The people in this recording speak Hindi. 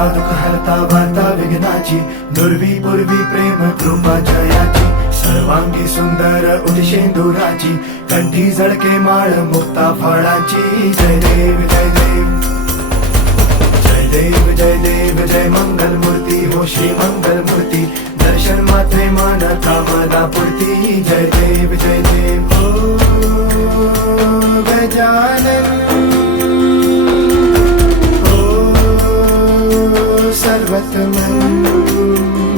हरता दुःख हरता वार्ता विघ्नाची, दुर्वी पूर्वी प्रेम कृपा जयाची, सर्वांगी सुंदर उदिशेंदुराची, कंठी झळके माळ मुक्ता फळाची. जय देव जय देव जय देव जय देव जय मंगल मूर्ती हो श्री मंगल मूर्ती, दर्शन मात्रे मान कामना पूर्ती. जय देव जय देव ओ गजानन ओ सर्वतमन